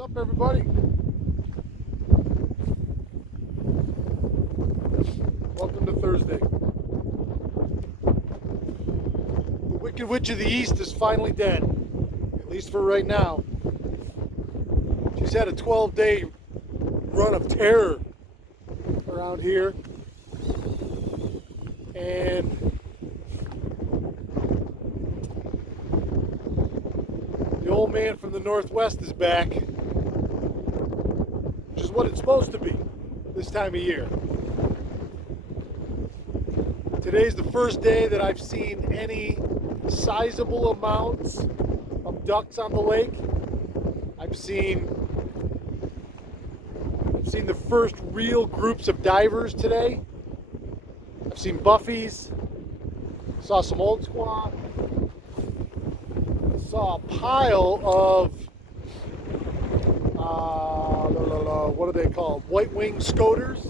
What's up, everybody? Welcome to Thursday. The Wicked Witch of the East is finally dead, at least for right now. She's had a 12-day run of terror around here, and the old man from the Northwest is back, which is what it's supposed to be this time of year. Today's the first day that I've seen any sizable amounts of ducks on the lake. I've seen the first real groups of divers today. I've seen buffies, saw some old squaw, saw a pile of what are they called? White-winged scoters.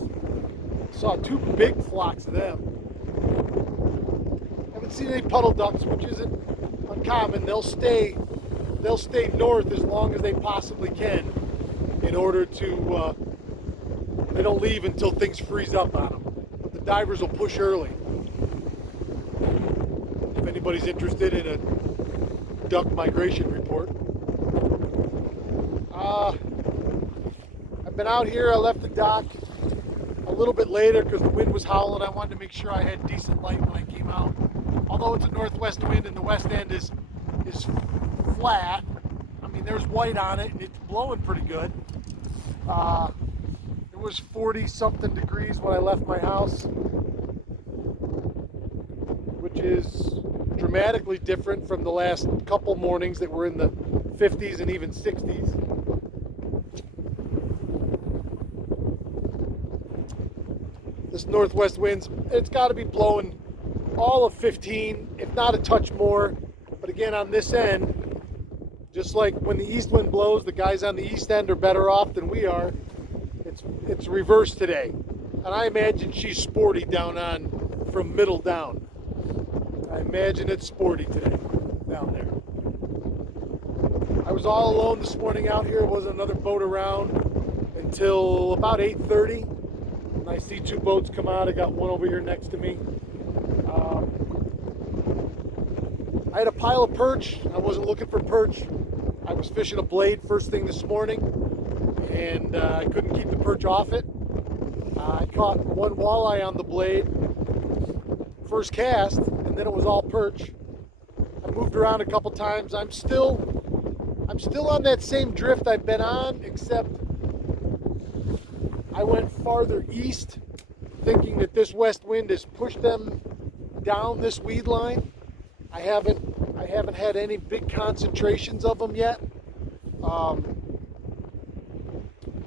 Saw two big flocks of them. Haven't seen any puddle ducks, which isn't uncommon. They'll stay north as long as they possibly can in order to they don't leave until things freeze up on them. But the divers will push early. If anybody's interested in a duck migration report. I've been out here. I left the dock a little bit later because the wind was howling. I wanted to make sure I had decent light when I came out. Although it's a northwest wind and the west end is flat. I mean, there's white on it and it's blowing pretty good. It was 40 something degrees when I left my house, which is dramatically different from the last couple mornings that were in the 50s and even 60s. This northwest wind's, it's got to be blowing all of 15, if not a touch more. But again, on this end, just like when the east wind blows, the guys on the east end are better off than we are. It's reversed today. And I imagine she's sporty down on, from middle down. I imagine it's sporty today down there. I was all alone this morning out here. There wasn't another boat around until about 8:30. And I see two boats come out. I got one over here next to me. I had a pile of perch. I wasn't looking for perch. I was fishing a blade first thing this morning, and I couldn't keep the perch off it. I caught one walleye on the blade first cast, and then it was all perch. I moved around a couple times. I'm still on that same drift I've been on, except I went farther east, thinking that this west wind has pushed them down this weed line. I haven't had any big concentrations of them yet. I've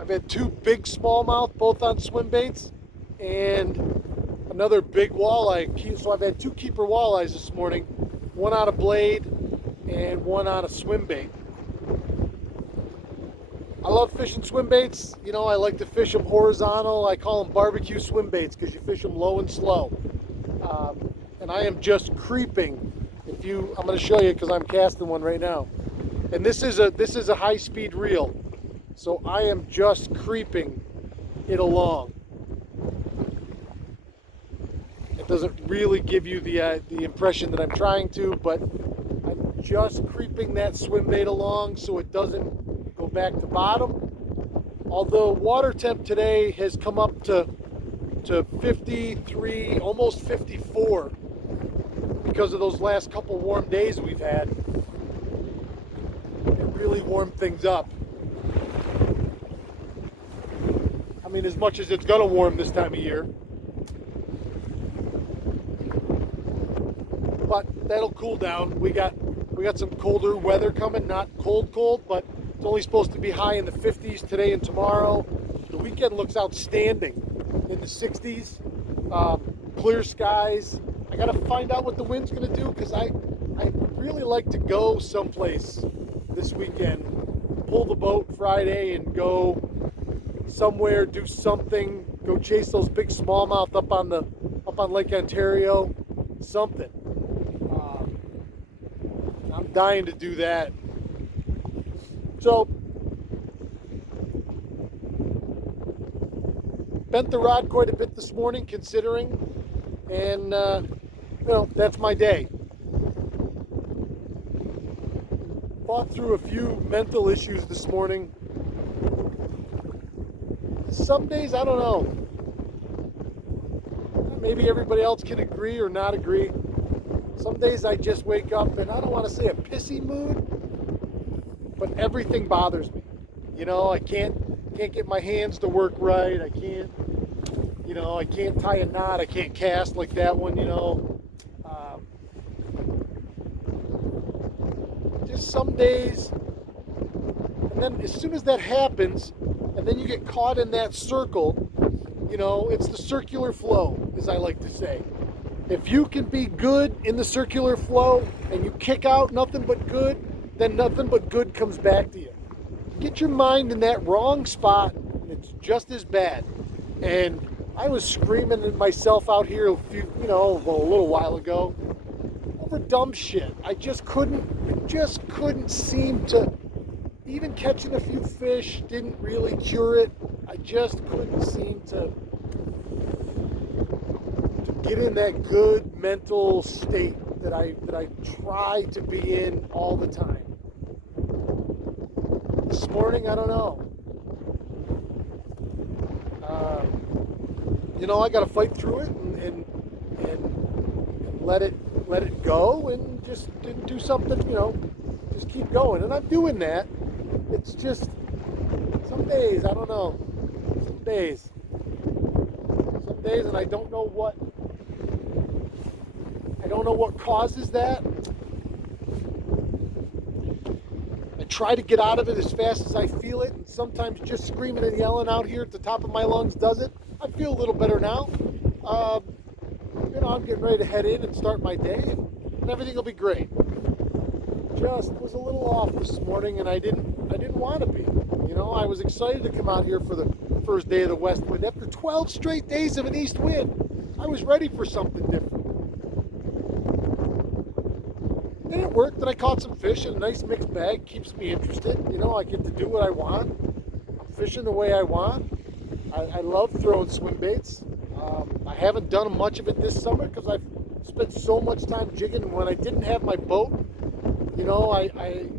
had two big smallmouth, both on swim baits, and another big walleye. So I've had two keeper walleyes this morning, one on a blade and one on a swim bait. I love fishing swim baits. You know, I like to fish them horizontal. I call them barbecue swim baits because you fish them low and slow. And I am just creeping. I'm going to show you because I'm casting one right now. And this is a high-speed reel, so I am just creeping it along. It doesn't really give you the impression that I'm trying to, but I'm just creeping that swim bait along so it doesn't go back to bottom. Although water temp today has come up to 53, almost 54. Because of those last couple warm days we've had. It really warmed things up. I mean, as much as it's gonna warm this time of year. But that'll cool down. We got some colder weather coming, not cold, but it's only supposed to be high in the 50s today and tomorrow. The weekend looks outstanding in the 60s. Clear skies. I gotta find out what the wind's gonna do because I really like to go someplace this weekend. Pull the boat Friday and go somewhere, do something, go chase those big smallmouth up on Lake Ontario, something. I'm dying to do that. So bent the rod quite a bit this morning, considering, and that's my day. Fought through a few mental issues this morning. Some days, I don't know. Maybe everybody else can agree or not agree. Some days I just wake up and I don't want to say a pissy mood, but everything bothers me. I can't get my hands to work right. I can't tie a knot. I can't cast like that one, Just some days, and then as soon as that happens, and then you get caught in that circle, it's the circular flow, as I like to say. If you can be good in the circular flow and you kick out nothing but good, then nothing but good comes back to you. Get your mind in that wrong spot, and it's just as bad. And I was screaming at myself out here a little while ago over dumb shit. I just couldn't seem to, even catching a few fish didn't really cure it. I just couldn't seem to get in that good mental state that I try to be in all the time. This morning, I don't know. I got to fight through it and let it go and just do something. Just keep going, and I'm doing that. It's just some days, I don't know. Some days, and I don't know what causes that. I try to get out of it as fast as I feel it, and sometimes just screaming and yelling out here at the top of my lungs does it. I feel a little better now. I'm getting ready to head in and start my day, and everything will be great. Just was a little off this morning, and I didn't want to be. I was excited to come out here for the first day of the west wind. After 12 straight days of an east wind, I was ready for something different. And it worked, and I caught some fish in a nice mixed bag. Keeps me interested. I get to do what I want. I'm fishing the way I want. I love throwing swim baits. I haven't done much of it this summer because I've spent so much time jigging. And when I didn't have my boat, I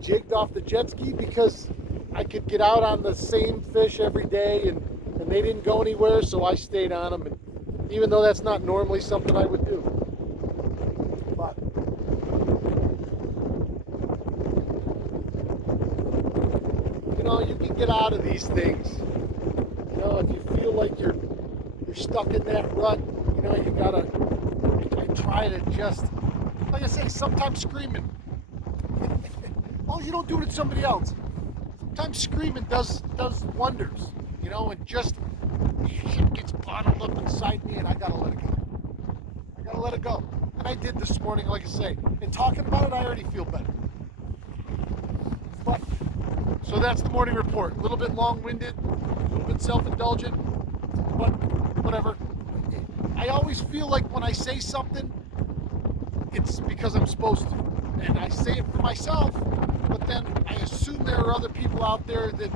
jigged off the jet ski because I could get out on the same fish every day, and they didn't go anywhere, so I stayed on them. And even though that's not normally something I would do. But you can get out of these things. If you feel like you're stuck in that rut, you gotta. I try to just, like I say, sometimes screaming. Well, you don't do it to somebody else. Sometimes screaming does wonders, and just shit gets bottled up inside me, and I gotta let it go. And I did this morning, like I say. And talking about it, I already feel better. But so that's the morning report. A little bit long-winded, a little bit self-indulgent, but whatever. I always feel like when I say something, it's because I'm supposed to. And I say it for myself, but then I assume there are other people out there that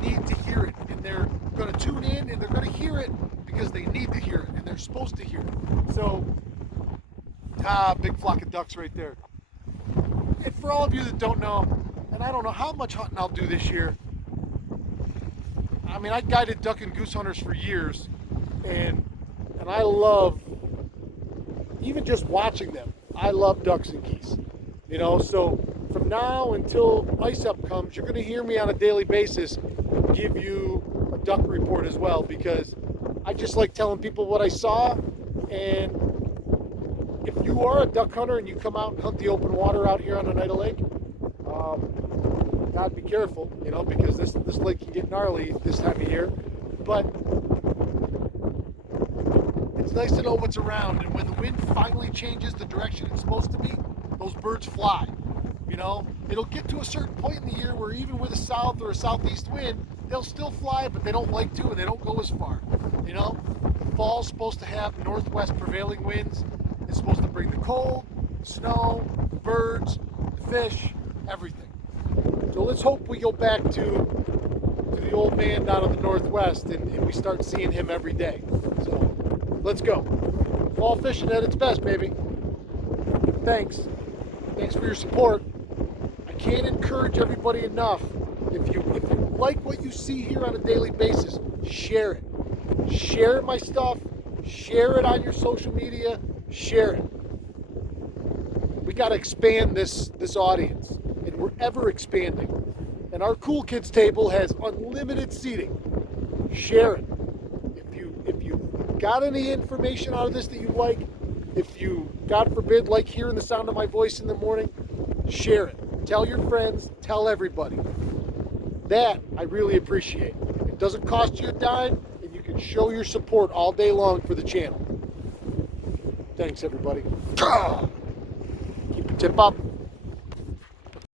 need to hear it. And they're going to tune in and they're going to hear it because they need to hear it and they're supposed to hear it. So, big flock of ducks right there. And for all of you that don't know, and I don't know how much hunting I'll do this year. I mean, I guided duck and goose hunters for years, and I love, even just watching them, I love ducks and geese. So from now until ice up comes, you're going to hear me on a daily basis give you a duck report as well, because I just like telling people what I saw. And if you are a duck hunter and you come out and hunt the open water out here on Oneida Lake, God, be careful, because this lake can get gnarly this time of year. But it's nice to know what's around, and when the wind finally changes the direction it's supposed to be, those birds fly. It'll get to a certain point in the year where even with a south or a southeast wind, they'll still fly, but they don't like to, and they don't go as far. The fall's supposed to have northwest prevailing winds. It's supposed to bring the cold, the snow, the birds, the fish, everything. So let's hope we go back to to the old man down in the Northwest, and we start seeing him every day. So let's go. Fall fishing at its best, baby. Thanks for your support. I can't encourage everybody enough. If you like what you see here on a daily basis, share it. Share my stuff. Share it on your social media. Share it. We got to expand this audience, and we're ever expanding. And our Cool Kids table has unlimited seating. Share it. If you got any information out of this that you like, if you, God forbid, like hearing the sound of my voice in the morning, share it. Tell your friends. Tell everybody. That I really appreciate. It doesn't cost you a dime, and you can show your support all day long for the channel. Thanks, everybody. Keep your tip up.